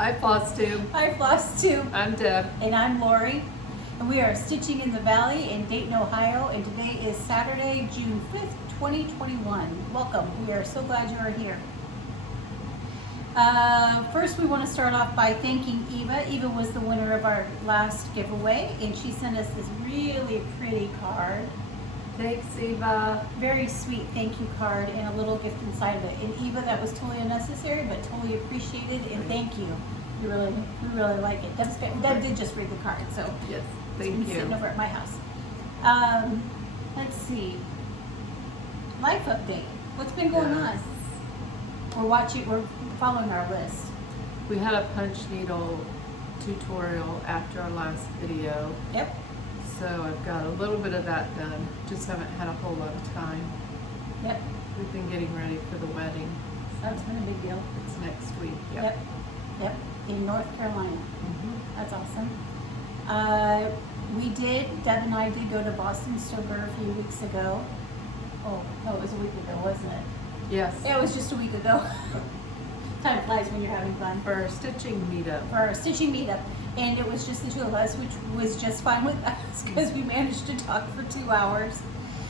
Hi, Flosstube. Hi, Flosstube. I'm Deb. And I'm Laurie. And we are stitching in the valley in Dayton, Ohio. And today is Saturday, June 5th, 2021. Welcome. We are so glad you are here. First, we want to start off by thanking Eva. Eva was the winner of our last giveaway, and she sent us this really pretty card. Thanks, Eva. Very sweet thank you card and a little gift inside of it. And Eva, that was totally unnecessary, but totally appreciated, and thank you. We really like it. Deb did just read the card, so yes, it's thank been you. sitting over at my house. Let's see. Life update. What's been going on? We're following our list. We had a punch needle tutorial after our last video. Yep. So I've got a little bit of that done. Just haven't had a whole lot of time. Yep. We've been getting ready for the wedding. That's been a big deal. It's next week. Yep. Yep. In North Carolina. Mm-hmm. That's awesome. Deb and I did go to Boston Stoker a few weeks ago. Oh, no, it was a week ago, wasn't it? Yes. Yeah, it was just a week ago. Time flies when you're having fun. For our stitching meetup. For our stitching meetup. And it was just the two of us, which was just fine with us because we managed to talk for 2 hours.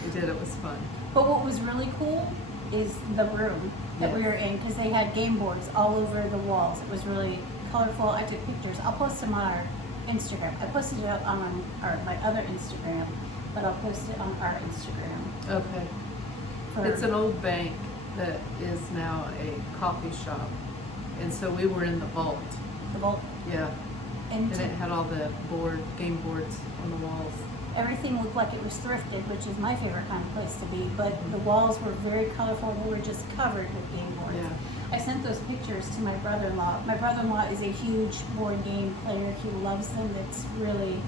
We did, it was fun. But what was really cool is the room that we were in, because they had game boards all over the walls. It was really colorful. I took pictures. I'll post them on our Instagram. I posted it on my other Instagram, but I'll post it on our Instagram. Okay. It's an old bank that is now a coffee shop. And so we were in the vault. The vault. Yeah. And it had all the game boards on the walls. Everything looked like it was thrifted, which is my favorite kind of place to be, but the walls were very colorful. They were just covered with game boards. Yeah. I sent those pictures to my brother-in-law. My brother-in-law is a huge board game player. He loves them. It's really,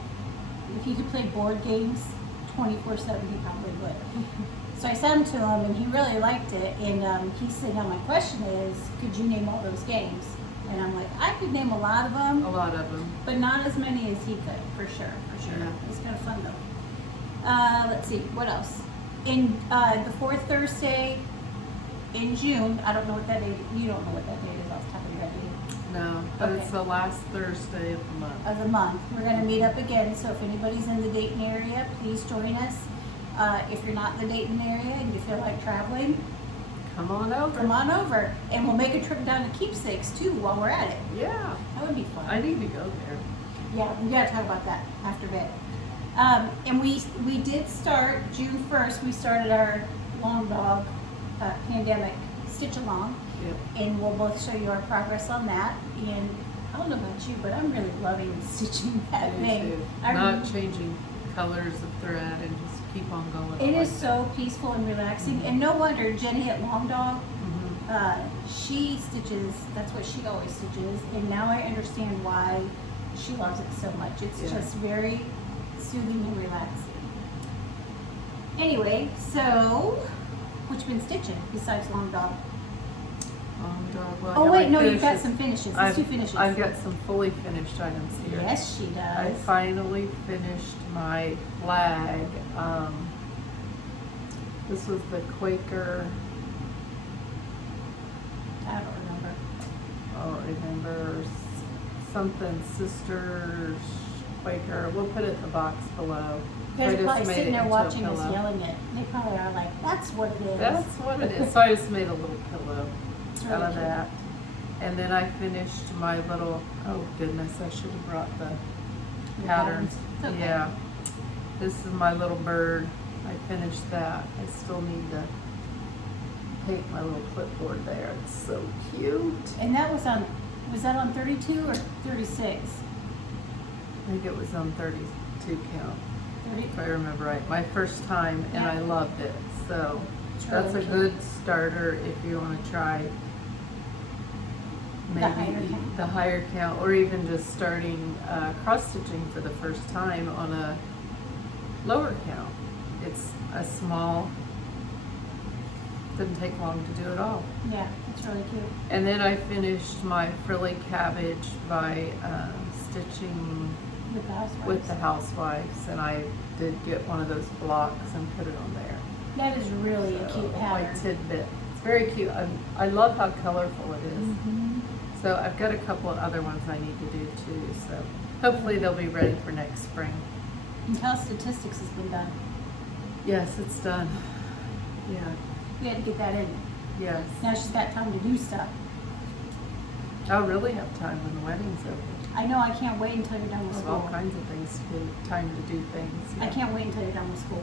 if he could play board games 24/7, he probably would. So I sent them to him, and he really liked it. And he said, now my question is, could you name all those games? And I'm like, I could name a lot of them. A lot of them. But not as many as he could, for sure. Yeah. It was kind of fun, though. Let's see, what else? In the fourth Thursday in June, I don't know what that date, you don't know what that date is off the top of your head, do you? No, but Okay. it's the last Thursday of the month. Of the month. We're going to meet up again, so if anybody's in the Dayton area, please join us. If you're not in the Dayton area and you feel like traveling, Come on over. come on over. And we'll make a trip down to Keepsakes, too, while we're at it. Yeah. That would be fun. I need to go there. Yeah, we gotta talk about that after bed. And we did start June 1st. We started our long dog pandemic stitch along, Yep. and we'll both show you our progress on that. And I don't know about you, but I'm really loving stitching that I do thing. too. I Not changing colors of thread and just keep on going. It I is like so peaceful and relaxing, and no wonder Jenny at Long Dog, that. she stitches. That's what she always stitches, and now I understand why she loves it so much. It's Yeah. just very soothing and relaxing. Anyway, so what you been stitching besides Long Dog? Long dog. Well, I Oh got wait, my no, you've got finishes. some finishes. Let's do finishes. I've got some fully finished items here. Yes, she I does. finally finished my flag. This was the Quaker. I don't remember. I don't remember something Sisters Quaker. We'll put it in the box below. They're I just probably made sitting it there into a watching us pillow. yelling it. They probably are like, "That's what it is." That's what it is. So I just made a little pillow It's out really of cute. that. And then I finished my little, oh goodness, I should have brought the Your patterns. It's okay. Yeah. This is my little bird. I finished that. I still need to paint my little clipboard there. It's so cute. And that was that on 32 or 36? I think it was on 32 count, 30. if I remember right. My first time, and I Yeah. loved it. So It's that's a really good starter if you want to try maybe the higher count, or even just starting cross stitching for the first time on a lower count. It's a small, didn't take long to do it all. Yeah, it's really cute. And then I finished my frilly cabbage by stitching With the housewives. with the housewives, and I did get one of those blocks and put it on there. That is really a So, cute my pattern. tidbit. It's very cute. I love how colorful it is. Mhm. So I've got a couple of other ones I need to do too, so hopefully they'll be ready for next spring. And how statistics has been done. Yes, it's done. Yeah, We had to get that in. yes. Now she's got time to do stuff. I'll really have time when the wedding's over. I know, I can't wait until you're done with There's all school. kinds of things to do, time to do things. I can't wait until you're done with school.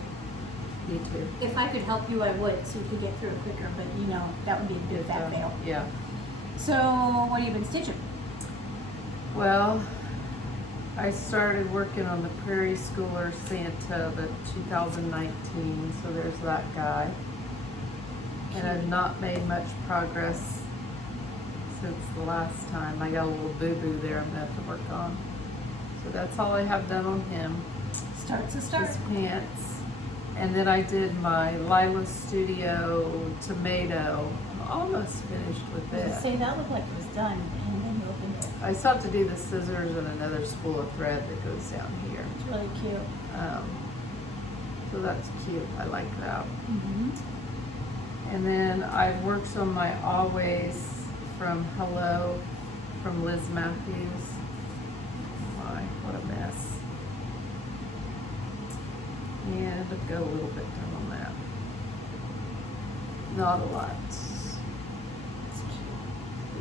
Me too. If I could help you, I would, so we could get through it quicker, but you know, that would be a big fat fail. Yeah. So, what have you been stitching? Well, I started working on the Prairie Schooler Santa, the 2019, so there's that guy. And I've not made much progress since the last time. I got a little boo-boo there I'm gonna have to work on. So that's all I have done on him. Start's a start. His pants. And then I did my Lila Studio Tomato. I'm almost finished with this. Say that looked like it was done, and then you opened it. I still have to do the scissors and another spool of thread that goes down here. It's really cute. So that's cute. I like that. Mm-hmm. And then I've worked on my Always from Hello from Liz Matthews. My, what a mess. And I've got a little bit done on that. Not a lot.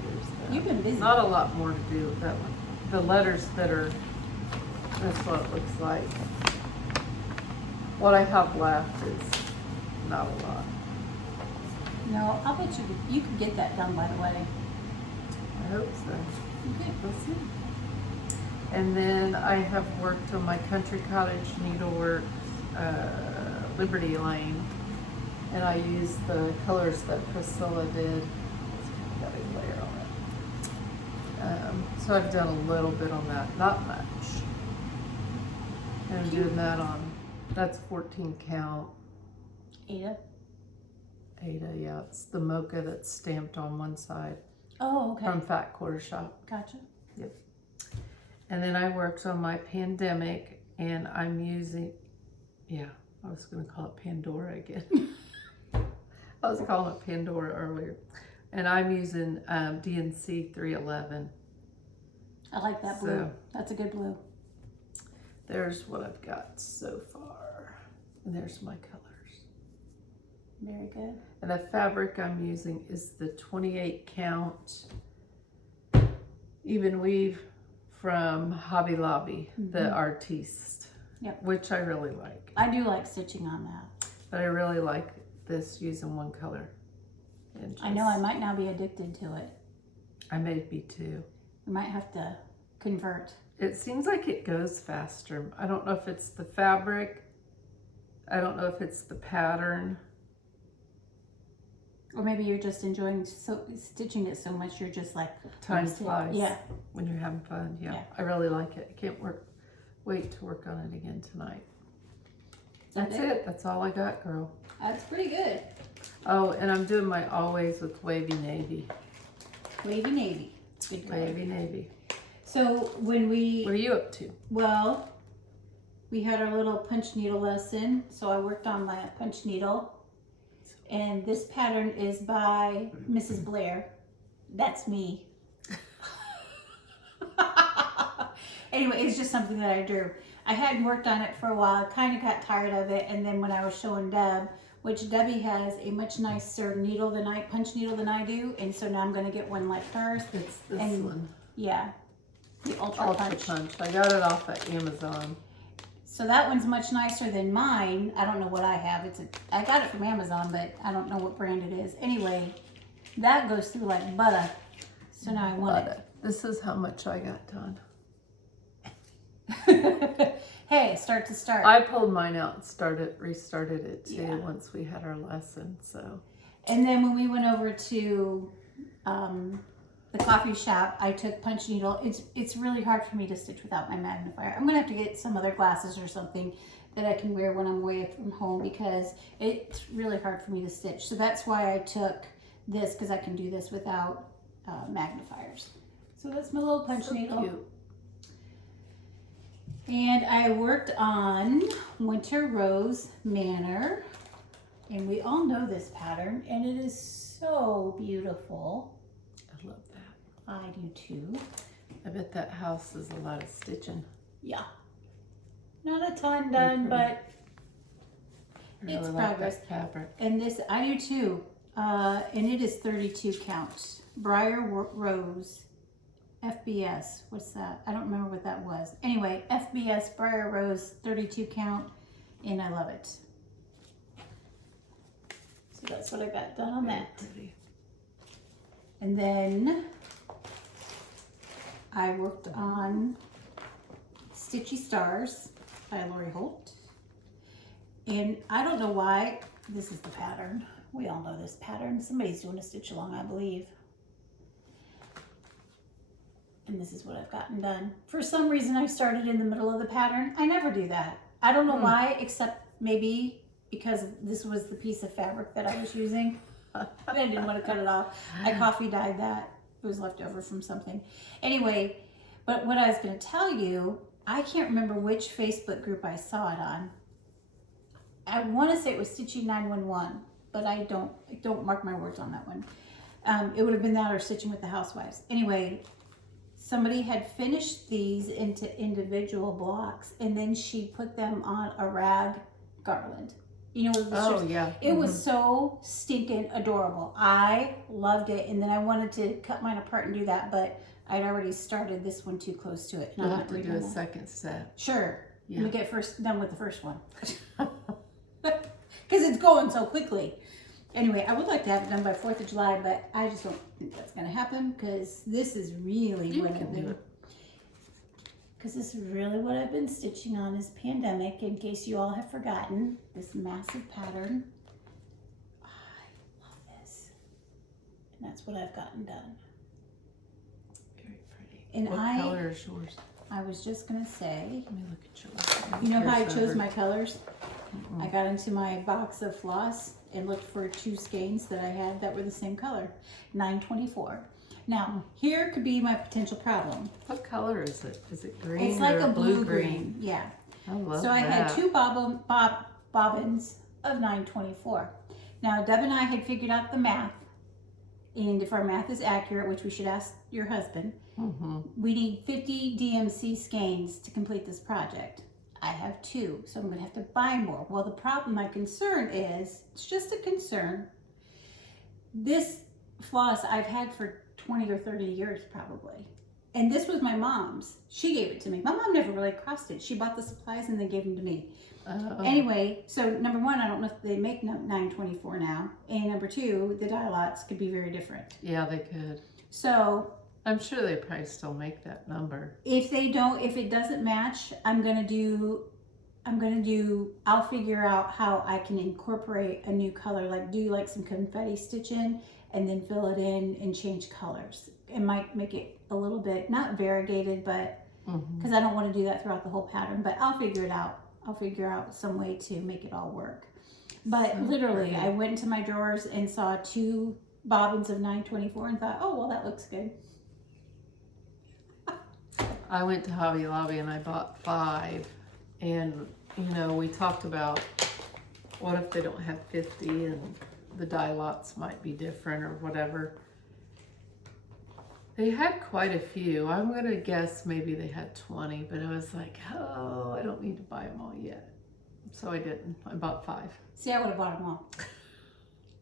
There's that. You've been busy. Not a lot more to do with that one. The letters that are, that's what it looks like. What I have left is not a lot. No, I'll bet you could get that done by the wedding. I hope so. Okay. We'll see. And then I have worked on my Country Cottage Needlework Liberty Lane, and I used the colors that Priscilla did. It's kind of got a layer on it. So I've done a little bit on that, not much. And I'm doing that on, that's 14 count. Ada? Yeah, it's the mocha that's stamped on one side Oh, okay. from Fat Quarter Shop. Gotcha. Yep. And then I worked on my Pandemic, and I'm using, yeah, I was going to call it Pandora again. I was calling it Pandora earlier. And I'm using DNC 311. I like that blue. So, that's a good blue. there's what I've got so far. And there's my colors. Very good. And the fabric I'm using is the 28 count even weave from Hobby Lobby, the Artiste, Yep. which I really like. I do like stitching on that. But I really like this using one color. And I know I might now be addicted to it. I may be too. We might have to convert. It seems like it goes faster. I don't know if it's the fabric. I don't know if it's the pattern. Or maybe you're just enjoying stitching it so much you're just like Time flies. Yeah. When you're having fun. Yeah. I really like it. I can't wait to work on it again tonight. That's it. That's all I got, girl. That's pretty good. Oh, and I'm doing my Always with Wavy Navy. Wavy Navy. Good color. Wavy Navy. So when we... What are you up to? Well, we had our little punch needle lesson. So I worked on my punch needle. And this pattern is by Mrs. Blair. That's me. Anyway, it's just something that I drew. I hadn't worked on it for a while. I kind of got tired of it. And then when I was showing Deb, which Debbie has a much nicer needle than punch needle than I do. And so now I'm going to get one like hers. It's this And one. Yeah. The Ultra Punch. I got it off at Amazon. So that one's much nicer than mine. I don't know what I have. I got it from Amazon, but I don't know what brand it is. Anyway, that goes through like butter. So now I want it. This is how much I got done. Hey, start to start. I pulled mine out and restarted it too Yeah. once we had our lesson. So. And then when we went over to the coffee shop, I took punch needle. It's really hard for me to stitch without my magnifier. I'm gonna have to get some other glasses or something that I can wear when I'm away from home because it's really hard for me to stitch. So that's why I took this, because I can do this without magnifiers. So that's my little punch needle. Cute. And I worked on Winter Rose Manor. And we all know this pattern, and it is so beautiful. I love that. I do too. I bet that house is a lot of stitching. Yeah. Not a ton done, but I really it's like progress. that fabric. And this, I do too. And it is 32 count. Briar Rose. FBS. What's that? I don't remember what that was. Anyway, FBS Briar Rose 32 count. And I love it. So that's what I got done on that. Pretty. And then I worked on Stitchy Stars by Laurie Holt. And I don't know why, this is the pattern. We all know this pattern. Somebody's doing a stitch along, I believe. And this is what I've gotten done. For some reason, I started in the middle of the pattern. I never do that. I don't know why, except maybe because this was the piece of fabric that I was using. I didn't want to cut it off. I coffee dyed that. It was left over from something. Anyway, but what I was going to tell you, I can't remember which Facebook group I saw it on. I want to say it was Stitchy 911, but I don't mark my words on that one. It would have been that or Stitching with the Housewives. Anyway, somebody had finished these into individual blocks, and then she put them on a rag garland. You know, oh yeah, it was so stinking adorable. I loved it, and then I wanted to cut mine apart and do that, but I'd already started this one too close to it. And You'll I'm have not to do a redoing that. second set. Sure, Yeah. we get done with the first one because it's going so quickly. Anyway, I would like to have it done by 4th of July, but I just don't think that's going to happen because this is really You what can I've do been. it. Because this is really what I've been stitching on is Pandemic, in case you all have forgotten. This massive pattern. I love this. And that's what I've gotten done. Very pretty. And what color is yours? I was just going to say, Let me look at yours. you know how I Here's chose over. my colors? I got into my box of floss and looked for 2 skeins that I had that were the same color. 924. Now, here could be my potential problem. What color is it? Is it green It's like or a blue blue-green? green. Yeah. I love So I that. had 2 bobbins of 924. Now Deb and I had figured out the math, and if our math is accurate, which we should ask your husband, we need 50 DMC skeins to complete this project. I have 2, so I'm going to have to buy more. Well, the problem, my concern is, it's just a concern. This floss I've had for 20 or 30 years probably. And this was my mom's. She gave it to me. My mom never really crossed it. She bought the supplies and then gave them to me. Anyway, so number 1, I don't know if they make 924 now. And number 2, the dye lots could be very different. Yeah, they could. So I'm sure they probably still make that number. if it doesn't match, I'll figure out how I can incorporate a new color, like do like some confetti stitching and then fill it in and change colors. It might make it a little bit, not variegated, but because I don't want to do that throughout the whole pattern, but I'll figure it out. I'll figure out some way to make it all work. But So literally, pretty. I went into my drawers and saw 2 bobbins of 924 and thought, oh, well, that looks good. I went to Hobby Lobby and I bought 5. And, you know, we talked about what if they don't have 50 and the dye lots might be different or whatever. They had quite a few. I'm going to guess maybe they had 20, but I was like, oh, I don't need to buy them all yet. So I didn't. I bought 5. See, I would have bought them all.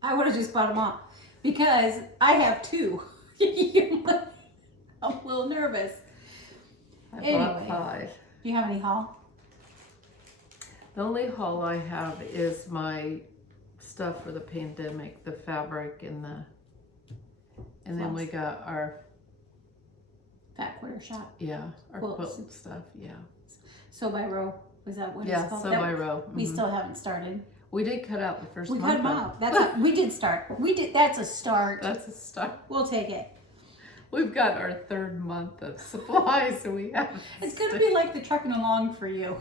I would have just bought them all because I have 2. I'm a little nervous. I Anyway. bought 5. Do you have any haul? The only haul I have is my stuff for the pandemic, the fabric and then we got our Fat quarter shot. our Quilts. quilt stuff, Sew by row. Was that what yeah, it's called? sew by row. We still haven't started. We did cut out the first We month. cut them out. We did start. That's a start. That's a start. We'll take it. We've got our 3rd month of supplies, so we have. It's gonna be like the trucking along for you.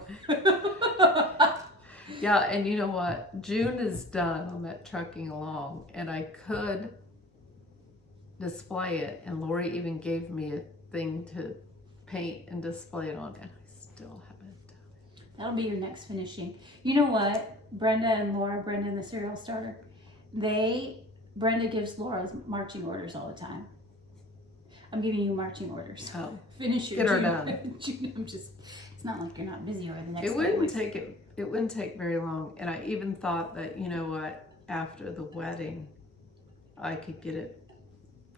Yeah, and you know what? June is done on that trucking along, and I could display it, and Laurie even gave me a thing to paint and display it on, and I still haven't done it. That'll be your next finishing. You know what? Brenda and the serial starter, Brenda gives Laura marching orders all the time. I'm giving you marching orders. Oh, Finish your get her June. done. I'm just, it's not like you're not busy over the next It couple wouldn't weeks. it wouldn't take very long. And I even thought that, you know what, after the wedding, I could get it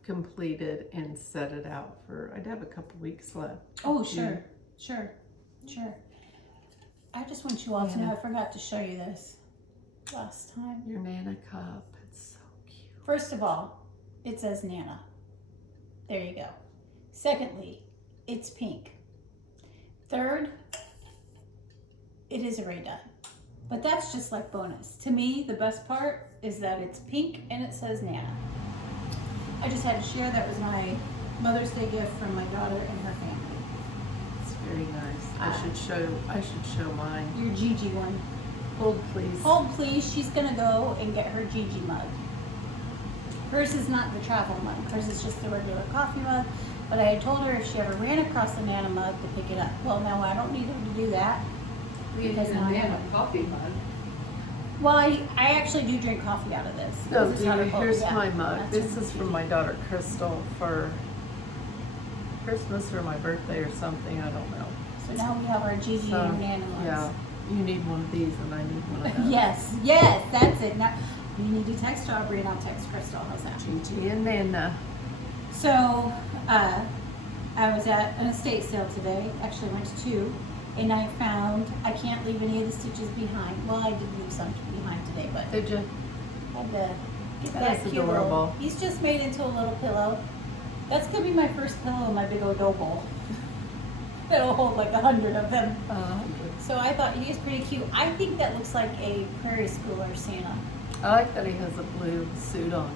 completed and set it out for, I'd have a couple weeks left. Oh, sure, sure. I just want you all to know, I forgot to show you this last time. Your Nana cup, it's so cute. First of all, it says Nana. There you go. Secondly, it's pink. Third, it is a Ray done. But that's just like bonus. To me, the best part is that it's pink and it says Nana. I just had to share, that was my Mother's Day gift from my daughter and her family. It's very nice. I should show mine. Your Gigi one. Hold please. Hold please, she's gonna go and get her Gigi mug. Hers is not the travel mug, hers is just the regular coffee mug. But I had told her if she ever ran across the Nana mug to pick it up. Well, now I don't need her to do that. Because now I have Nana coffee mug. Well, I actually do drink coffee out of this. No, This is how dear, it goes. here's Yeah, my mug. that's This her is from Gigi. my daughter Crystal for Christmas or my birthday or something, I don't know. So now we have our Gigi So, and Nana mugs. yeah, you need one of these and I need one of those. Yes, that's it. Now, you need to text Aubrey and I'll text Crystal. How's that? Gigi and Nana. So, I was at an estate sale today. Actually, went to two. And I found I can't leave any of the stitches behind. Well, I did leave some behind today, but Did you? had to get That's that cute adorable. little. He's just made into a little pillow. That's gonna be my first pillow in my big old dough bowl. It'll hold like 100 of them. So I thought he is pretty cute. I think that looks like a prairie schooler Santa. I like that he has a blue suit on.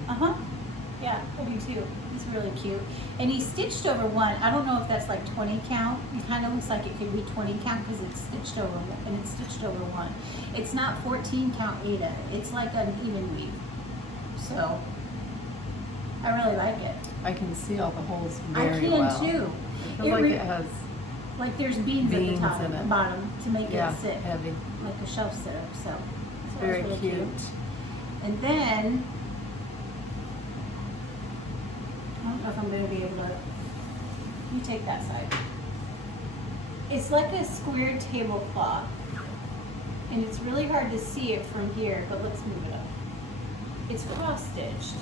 Yeah, I do too. He's really cute. And he's stitched over one. I don't know if that's like 20 count. It kind of looks like it could be 20 count because it's stitched over and it's stitched over one. It's not 14 count Ada. It's like an even weave. So I really like it. I can see all the holes I very can well. too. I feel like it has, like there's beams at the beams top in and the it. bottom to make yeah, it sit heavy. like a shelf sitter. So it's Very really cute. And then I don't know if I'm going to be able to. You take that side. It's like a square tablecloth, and it's really hard to see it from here. But let's move it up. It's cross stitched.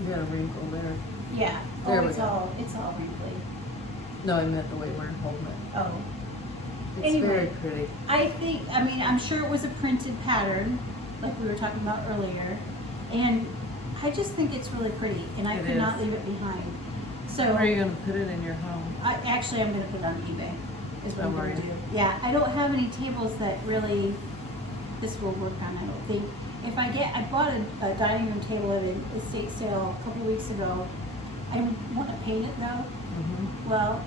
You got a wrinkle there. Yeah. There we it's go. all wrinkly. No, I meant the way we're holding it. Oh. It's Anyway. very pretty. I mean, I'm sure it was a printed pattern, like we were talking about earlier, and I just think it's really pretty, and I It could is. not leave it behind. So Where are you going to put it in your home? I'm going to put it on eBay. Is what Oh, I'm are going to you? do. Yeah, I don't have any tables that really this will work on. I don't think. If I bought a dining room table at an estate sale a couple of weeks ago. I want to paint it though. Mm-hmm. Well,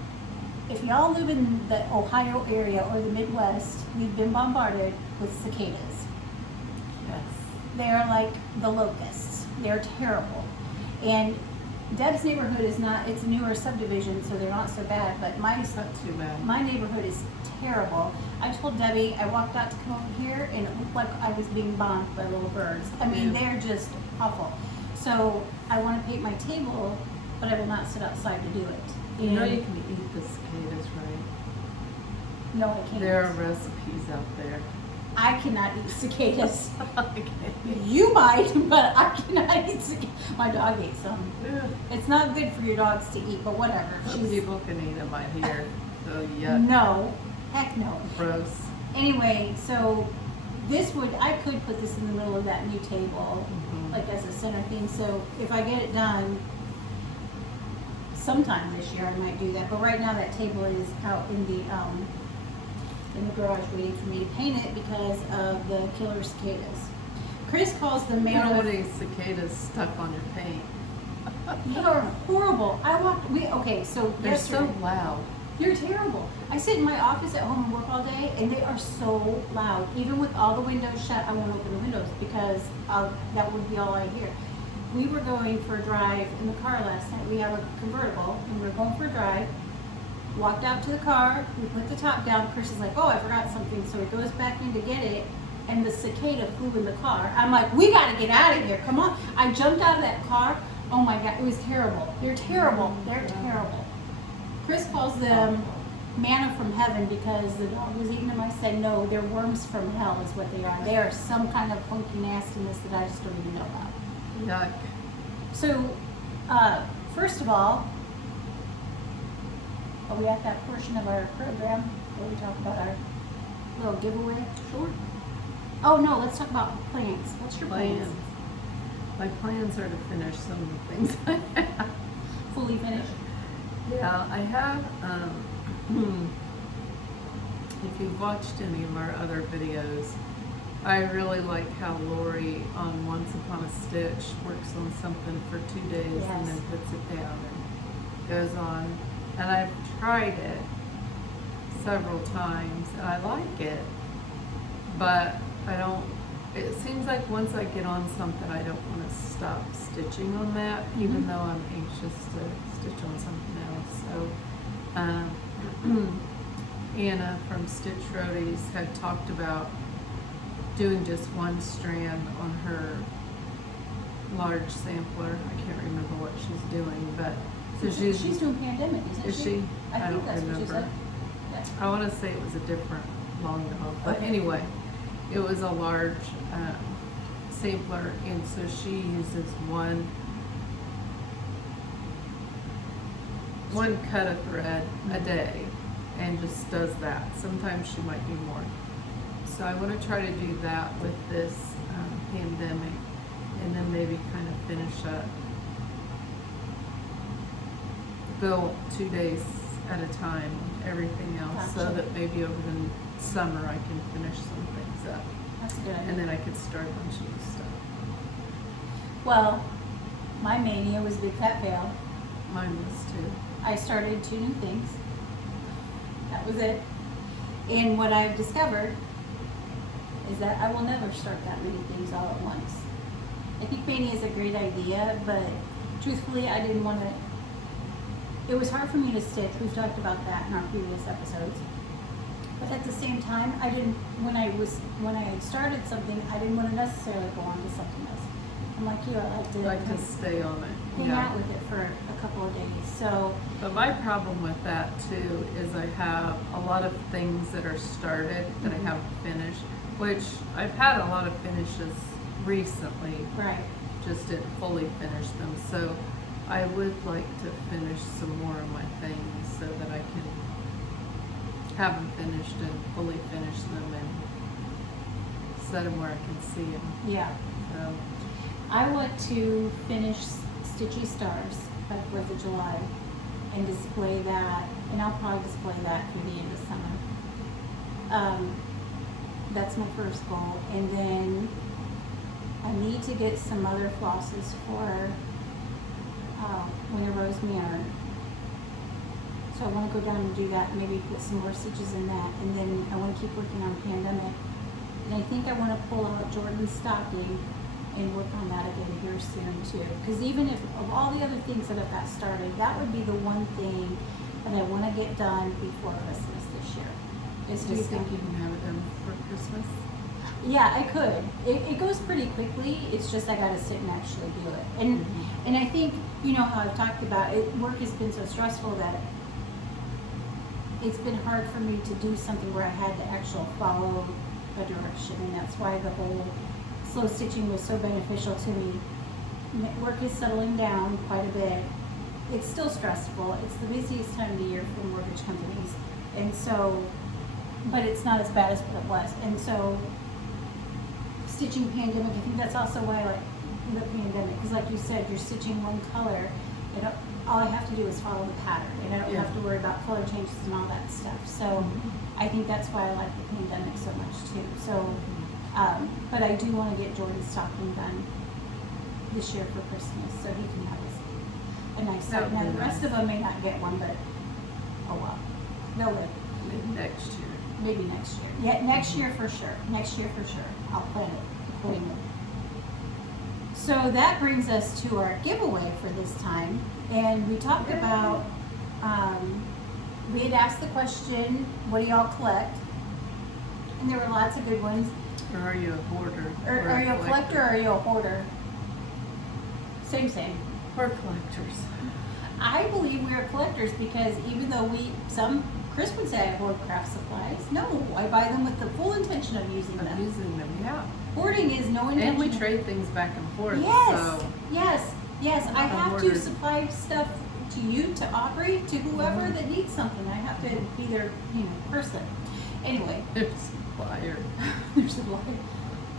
if y'all live in the Ohio area or the Midwest, we've been bombarded with cicadas. Yes. They're like the locusts. They're terrible. And Deb's neighborhood is not, it's a newer subdivision, so they're not so bad, but It's not too bad. my neighborhood is terrible. I told Debbie, I walked out to come over here and it looked like I was being bombed by little birds. I mean, Yeah. they're just awful. So I want to paint my table, but I will not sit outside to do it. You know And- you can eat the cicadas, right? No, I can't. There are recipes out there. I cannot eat cicadas. Okay. You might, but I cannot eat cicadas. My dog ate some. Yeah. It's not good for your dogs to eat, but whatever. Some She's people can eat them, I hear. So, yuck. no, heck no. Gross. Anyway, so I could put this in the middle of that new table, Mhm. like as a center thing. So if I get it done sometime this year, I might do that. But right now that table is out in the garage waiting for me to paint it because of the killer cicadas. Chris calls them You don't want mammoth. any cicadas stuck on your paint. They are horrible. So They're yesterday, so loud. they're terrible. I sit in my office at home and work all day, and they are so loud. Even with all the windows shut, I won't open the windows because that would be all I hear. We were going for a drive in the car last night. We have a convertible, and we were going for a drive. Walked out to the car. We put the top down. Chris is like, "Oh, I forgot something," so he goes back in to get it, and the cicada flew in the car. I'm like, "We got to get out of here! Come on!" I jumped out of that car, Oh my God, it was terrible. They're terrible. They're terrible. Chris calls them manna from heaven because the dog was eating them. I said, no, they're worms from hell is what they are. They are some kind of funky nastiness that I just don't even know about. Yuck. So, first of all, are we at that portion of our program where we talk about our little giveaway? Sure. Oh no, let's talk about plans. What's your plans? Plans. My plans are to finish some of the things I have. Fully finished? Yeah, I have, if you've watched any of our other videos, I really like how Laurie on Once Upon a Stitch works on something for 2 days and then puts it down and goes on. And I've tried it several times and I like it, but I don't, it seems like once I get on something, I don't want to stop stitching on that, even though I'm anxious to stitch on something else. So, Anna from Stitch Roadies had talked about doing just one strand on her large sampler. I can't remember what she's doing, but so She's doing Pandemic, isn't she? Is she? I think don't that's remember. what she said. Yeah. I want to say it was a different long dog, but anyway, it was a large sampler, and so she uses one cut of thread a day and just does that. Sometimes she might do more. So I want to try to do that with this Pandemic, and then maybe kind of finish up, go 2 days at a time with everything else, so Gotcha. that maybe over the summer I can finish some things up, That's good. and then I could start a bunch of new stuff. Well, my Maynia was a big fat fail. Mine was too. I started 2 new things. That was it. And what I've discovered is that I will never start that many things all at once. I think Maynia is a great idea, but truthfully, I didn't want to. It was hard for me to stitch. We've talked about that in our previous episodes. But at the same time, I didn't. When I had started something, I didn't want to necessarily go on to something else. I'm like you. I like to Stay on it. hang out with it for a couple of days. So. But my problem with that too is I have a lot of things that are started that I haven't finished, which I've had a lot of finishes recently. Right. Just didn't fully finish them. So I would like to finish some more of my things so that I can have them finished and fully finish them and set them where I can see them. Yeah. So, I want to finish Stitchy Stars by 4th of July and display that, and I'll probably display that through the end of summer. That's my first goal. And then I need to get some other flosses for Winter Rose Manor. So I want to go down and do that, maybe put some more stitches in that, and then I want to keep working on Pandemic. And I think I want to pull out Jordan's stocking and work on that again here soon too. Because even if of all the other things that I've got started, that would be the one thing that I want to get done before Christmas this year. Is do you just think you can have it done for Christmas? yeah, I could. It goes pretty quickly. It's just I got to sit and actually do it. And and I think you know how I've talked about it. Work has been so stressful that it's been hard for me to do something where I had to actually follow a direction, and that's why the whole slow stitching was so beneficial to me. Work is settling down quite a bit. It's still stressful. It's the busiest time of the year for mortgage companies, and so, but it's not as bad as what it was. And so, stitching Pandemic, I think that's also why I like the Pandemic, because like you said, you're stitching one color, and all I have to do is follow the pattern, and I don't have to worry about color changes and all that stuff. So, I think that's why I like the Pandemic so much too. So, but I do want to get Jordan's stocking done this year for Christmas, so he can have a nice set. Now the rest of them may not get one, but oh well, they'll live. Maybe next year. Maybe next year. Yeah, next year for sure. Next year for sure. I'll plan it accordingly. So that brings us to our giveaway for this time, and we talked about. We had asked the question, "What do y'all collect?" And there were lots of good ones. Or are you a hoarder? Are you a collector or are you a hoarder? Same. We're collectors. I believe we are collectors because even though Chris would say I hoard craft supplies. No, I buy them with the full intention of using them. Yeah. Hoarding is no intention. And we trade things back and forth. Yes, So yes. I have to hoarders. supply stuff to you to operate to whoever that needs something. I have to be their person. Anyway, there's supplier.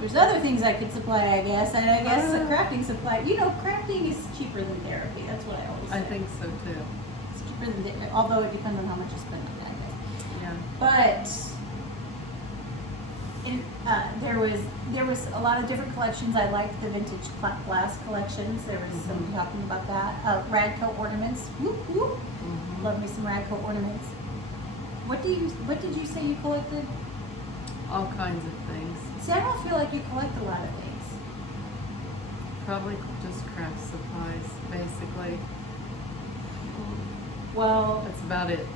There's other things I could supply, I guess, and I guess the crafting supply. Crafting is cheaper than therapy. That's what I always say. I think so too. It's cheaper than although it depends on how much you spend on it, I guess. Yeah. But there was a lot of different collections. I liked the vintage glass collections. There was some talking about that. Radcoat ornaments. Whoop, whoop. Love me some Radcoat ornaments. What did you say you collected? All kinds of things. See, I don't feel like you collect a lot of things. Probably just craft supplies, basically. Well, That's about it.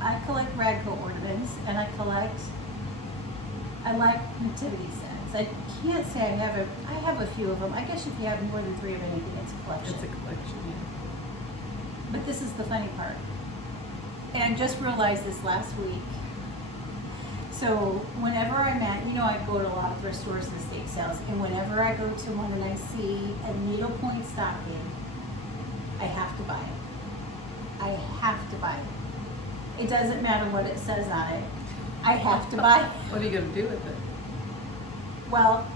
I collect Radcoat ornaments, and I like nativity sets. I can't say I have a few of them. I guess if you have more than 3 of anything, it's a collection. It's a collection, But this is the funny part. And I just realized this last week. So whenever I'm at, I go to a lot of thrift stores and estate sales, and whenever I go to one and I see a needlepoint stocking, I have to buy it. I have to buy it. It doesn't matter what it says on it. I have to buy it. What are you going to do with it? Well,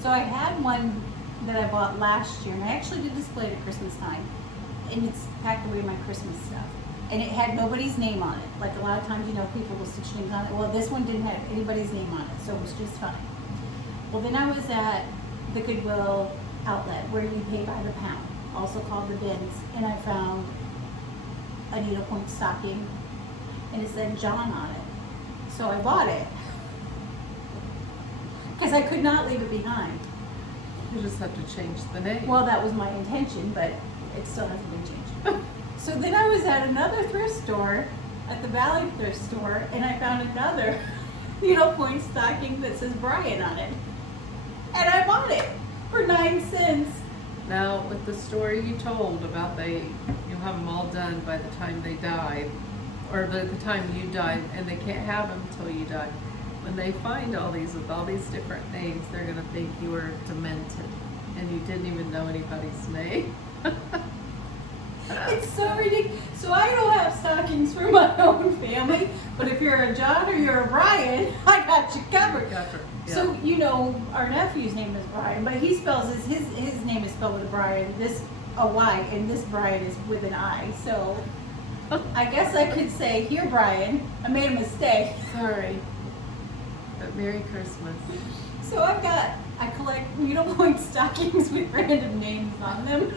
so I had one that I bought last year, and I actually did display it at Christmas time, and it's packed away my Christmas stuff. And it had nobody's name on it. Like a lot of times, people will stitch names on it. Well, this one didn't have anybody's name on it, so it was just fine. Well, then I was at the Goodwill outlet where you pay by the pound, also called the bins, and I found a needlepoint stocking, and it said John on it. So I bought it because I could not leave it behind. You just have to change the name. Well, that was my intention, but it still hasn't been changed. So then I was at another thrift store, at the Valley thrift store, and I found another needlepoint stocking that says Brian on it. And I bought it for 9 cents. Now, with the story you told about you have them all done by the time they die, or the time you die, and they can't have them until you die. When they find all these with all these different names, they're going to think you were demented, and you didn't even know anybody's name. It's so ridiculous. So I don't have stockings for my own family, but if you're a John or you're a Brian, I got you covered. Gotcha. Yeah. So, our nephew's name is Brian, but he spells his name is spelled with a Brian, a Y, and this Brian is with an I. So I guess I could say, here, Brian, I made a mistake. Sorry. But Merry Christmas. So I collect needlepoint stockings with random names on them.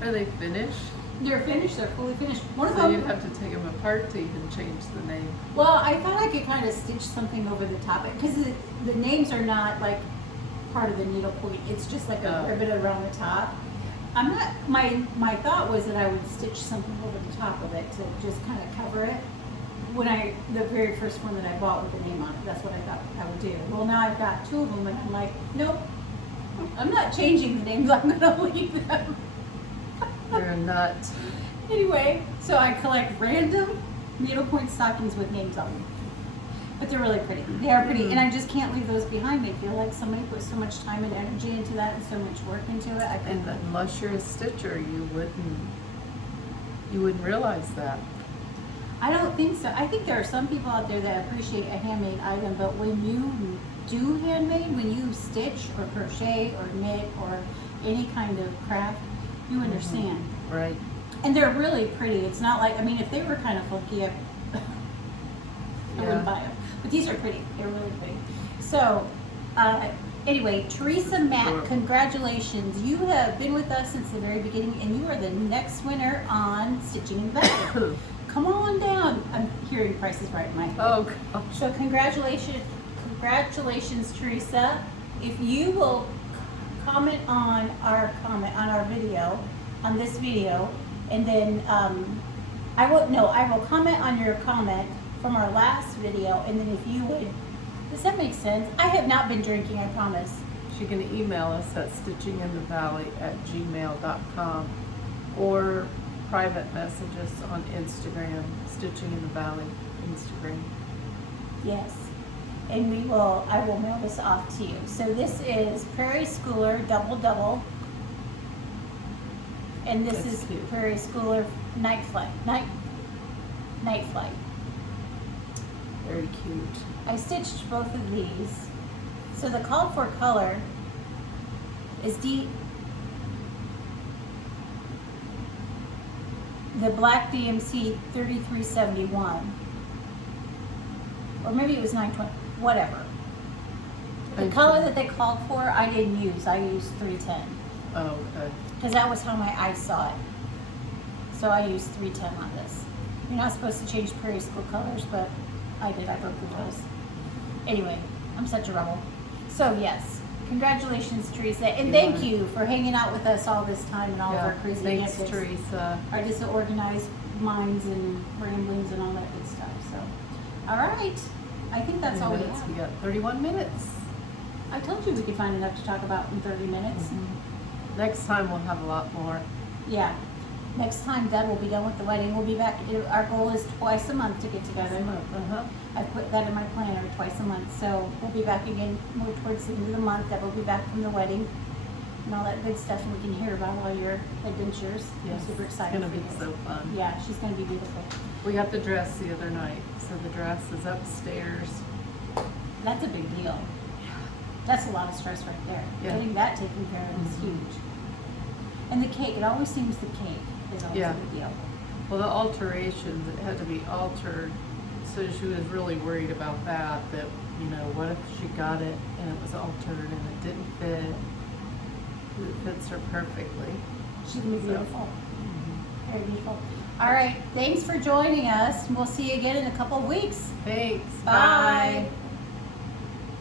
Are they finished? They're finished. They're fully finished. One of So them. you'd have to take them apart to even change the name. Well, I thought I could kind of stitch something over the top because the names are not like part of the needlepoint. It's just like a ribbon around the top. I'm not. My thought was that I would stitch something over the top of it to just kind of cover it. The very first one that I bought with the name on it, that's what I thought I would do. Well, now I've got 2 of them, and I'm like, nope. I'm not changing the names. I'm gonna leave them. You're a nut. Anyway, so I collect random needlepoint stockings with names on them. But they're really pretty. They are pretty, and I just can't leave those behind. I feel like somebody put so much time and energy into that and so much work into it. And unless you're a stitcher, you wouldn't realize that. I don't think so. I think there are some people out there that appreciate a handmade item, but when you do handmade, when you stitch or crochet or knit or any kind of craft, you understand. Right. And they're really pretty. It's not like, if they were kind of funky, I wouldn't buy them. But these are pretty. They're really pretty. So, anyway, Teresa Matt, congratulations. You have been with us since the very beginning, and you are the next winner on Stitching in the Basket. Come on down. I'm hearing Price is Right in my head. Oh, gosh. So congratulations, Teresa. If you will comment on our video, on this video, and then I will comment on your comment from our last video, and then if you would, does that make sense? I have not been drinking, I promise. she can email us at stitchinginthevalley@gmail.com or private message us on Instagram, Stitching in the Valley Instagram. Yes. And I will mail this off to you. So this is Prairie Schooler Double Double. And this That's is cute. Prairie Schooler Night Flight. Night Flight. Very cute. I stitched both of these. So the called for color is the black DMC 3371. Or maybe it was 920, whatever. The color that they called for, I didn't use. I used 310. Oh, okay. Because that was how my eyes saw it. So I used 310 on this. You're not supposed to change Prairie School colors, but I did. I broke the rules. Anyway, I'm such a rebel. So yes, congratulations, Teresa, and thank you for hanging out with us all this time and all of our crazy Thanks, antics, Teresa. our disorganized minds and ramblings and all that good stuff. So, all right, I think that's all we We have. got 31 minutes. I told you we could find enough to talk about in 30 minutes. Next time we'll have a lot more. Yeah. Next time Dad will be done with the wedding. We'll be back. Our goal is twice a month to get together. I put that in my planner, twice a month. So we'll be back again more towards the end of the month. Dad will be back from the wedding and all that good stuff, and we can hear about all your adventures. Yes, I'm super excited. It's gonna for be this. so fun. Yeah, she's gonna be beautiful. We got the dress the other night, so the dress is upstairs. That's a big deal. That's a lot of stress right there. Yeah. Getting that taken care of is huge. And the cake, it always seems the cake is always Yeah. a big deal. Well, the alterations, it had to be altered, so she was really worried about that, what if she got it and it was altered and it didn't fit? It fits her perfectly. She's gonna be So, beautiful. Very beautiful. All right, thanks for joining us. We'll see you again in a couple of weeks. Thanks. Bye.